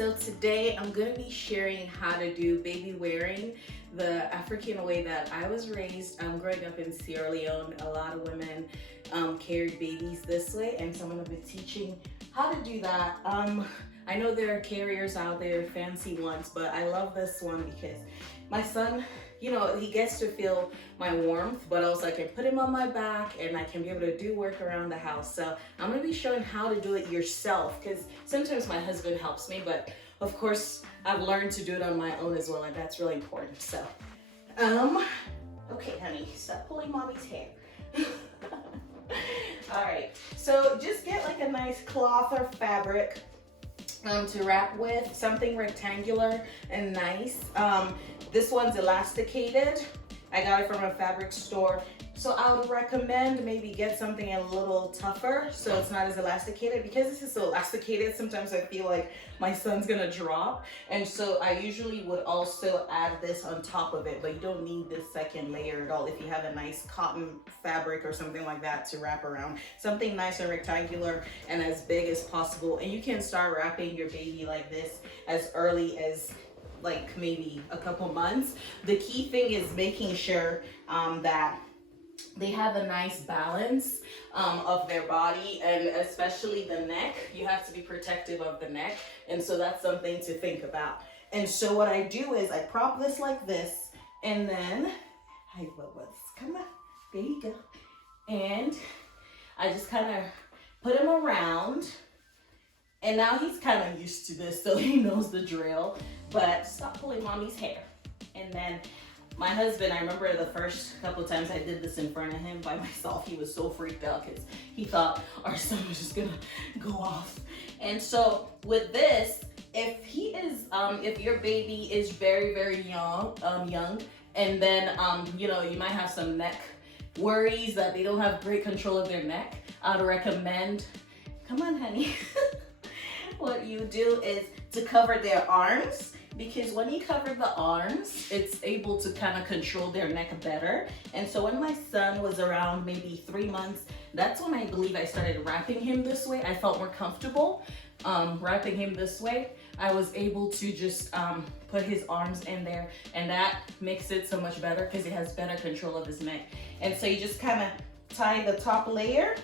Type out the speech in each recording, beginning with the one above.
so today I'm going to be sharing how to do baby wearing the African way that I was raised. Growing up in Sierra Leone, a lot of women carried babies this way, and so I'm going to be teaching how to do that. I know there are carriers out there, fancy ones, but I love this one because my son, you know, he gets to feel my warmth, but also I can put him on my back and I can be able to do work around the house. So I'm gonna be showing how to do it yourself, because sometimes my husband helps me, but of course I've learned to do it on my own as well, and that's really important. So, okay, honey, stop pulling mommy's hair. All right, so just get like a nice cloth or fabric to wrap with, something rectangular and nice. This one's elasticated. I got it from a fabric store. So I would recommend maybe get something a little tougher so it's not as elasticated. Because this is so elasticated, sometimes I feel like my son's gonna drop. And so I usually would also add this on top of it, but you don't need this second layer at all if you have a nice cotton fabric or something like that to wrap around. Something nice and rectangular and as big as possible. And you can start wrapping your baby like this as early as like maybe a couple months. The key thing is making sure that they have a nice balance of their body, and especially the neck. You have to be protective of the neck, and so that's something to think about. And so what I do is I prop this like this, and then come on, there you go, and I just kind of put him around. And now he's kind of used to this, so he knows the drill. But stop pulling mommy's hair. And then my husband, I remember the first couple times I did this in front of him by myself, he was so freaked out because he thought our son was just gonna go off. And so with this, if he is, if your baby is very, very young, and then you know, you might have some neck worries that they don't have great control of their neck, I'd recommend, come on, honey. What you do is to cover their arms, because when you cover the arms, it's able to kind of control their neck better. And so when my son was around maybe 3 months, that's when I believe I started wrapping him this way. I felt more comfortable wrapping him this way. I was able to just put his arms in there, and that makes it so much better because he has better control of his neck. And so you just kind of tie the top layer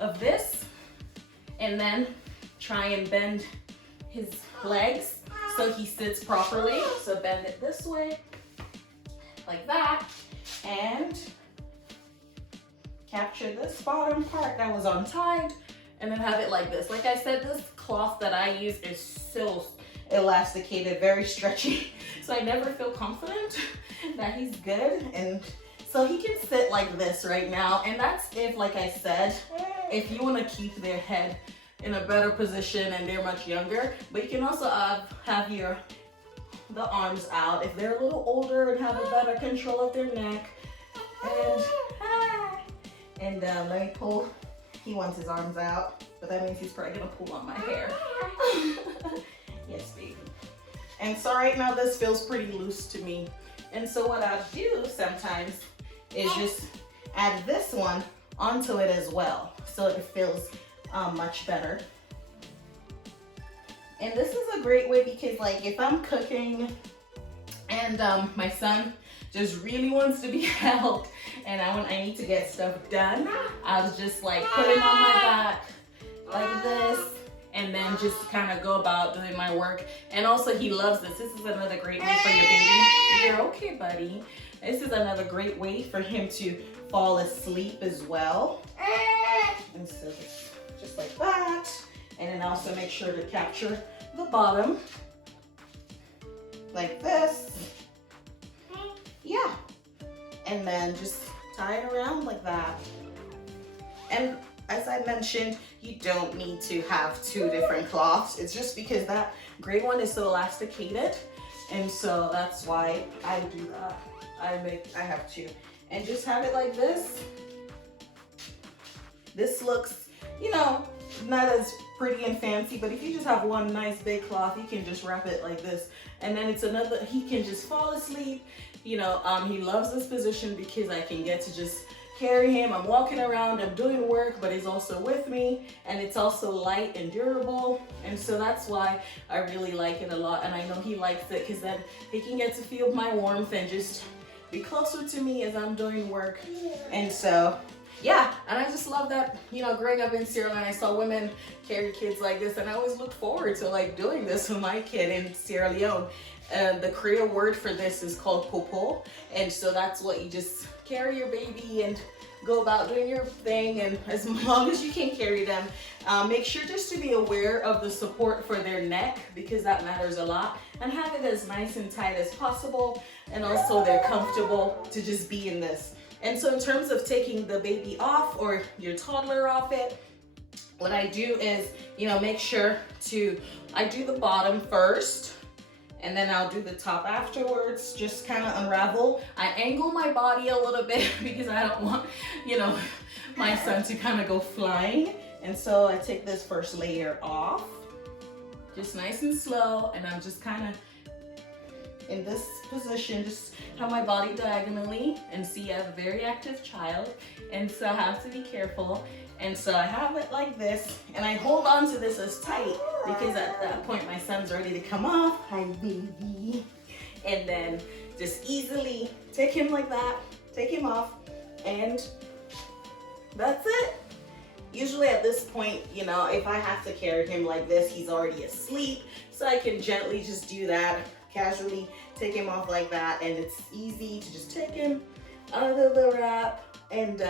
of this, and then try and bend his legs so he sits properly. So bend it this way, like that, and capture this bottom part that was untied, and then have it like this. Like I said, this cloth that I use is so elasticated, very stretchy, so I never feel confident that he's good. And so he can sit like this right now, and that's if, like I said, if you want to keep their head in a better position and they're much younger. But you can also have the arms out if they're a little older and have a better control of their neck. And let me pull. He wants his arms out, but that means he's probably gonna pull on my hair. Yes, baby. And so right now this feels pretty loose to me. And so what I do sometimes is just add this one onto it as well, so it feels much better. And this is a great way because, like, if I'm cooking and my son just really wants to be helped and I need to get stuff done, I'll just like put him on my back like this, and then just kind of go about doing my work. And also he loves this. This is another great way for your baby. You're okay, buddy. This is another great way for him to fall asleep as well. And so just like that. And then also make sure to capture the bottom like this. Yeah. And then just tie it around like that. And as I mentioned, you don't need to have 2 different cloths. It's just because that gray one is so elasticated. And so that's why I do that. I have 2. And just have it like this. This looks, you know, not as pretty and fancy, but if you just have one nice big cloth, you can just wrap it like this. And then it's another, he can just fall asleep. You know, he loves this position because I can get to just carry him. I'm walking around, I'm doing work, but he's also with me, and it's also light and durable. And so that's why I really like it a lot. And I know he likes it because then he can get to feel my warmth and just be closer to me as I'm doing work. And so, yeah, and I just love that, you know, growing up in Sierra Leone, I saw women carry kids like this, and I always look forward to like doing this with my kid in Sierra Leone. The Creole word for this is called popo, and so that's what you just carry your baby and go about doing your thing, and as long as you can carry them, make sure just to be aware of the support for their neck, because that matters a lot, and have it as nice and tight as possible, and also they're comfortable to just be in this. And so in terms of taking the baby off or your toddler off it, what I do is, you know, make sure I do the bottom first, and then I'll do the top afterwards, just kind of unravel. I angle my body a little bit because I don't want, you know, my son to kind of go flying. And so I take this first layer off, just nice and slow, and I'm just kind of in this position, just have my body diagonally, and see I have a very active child, and so I have to be careful. And so I have it like this, and I hold on to this as tight because at that point my son's ready to come off. Hi, baby. And then just easily take him like that, take him off, and that's it. Usually at this point, you know, if I have to carry him like this, he's already asleep, so I can gently just do that, casually take him off like that, and it's easy to just take him out of the wrap and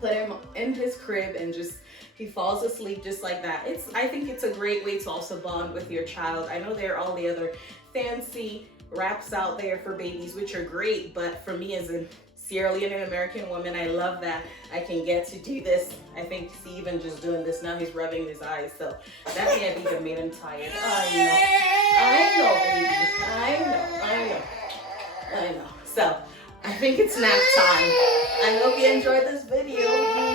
put him in his crib, and just he falls asleep just like that. I think it's a great way to also bond with your child. I know there are all the other fancy wraps out there for babies, which are great, but for me as a Sierra Leonean American woman, I love that I can get to do this. I think see, even just doing this now, he's rubbing his eyes, so that may have even made him tired. I know. So I think it's nap time. I hope you enjoyed this video.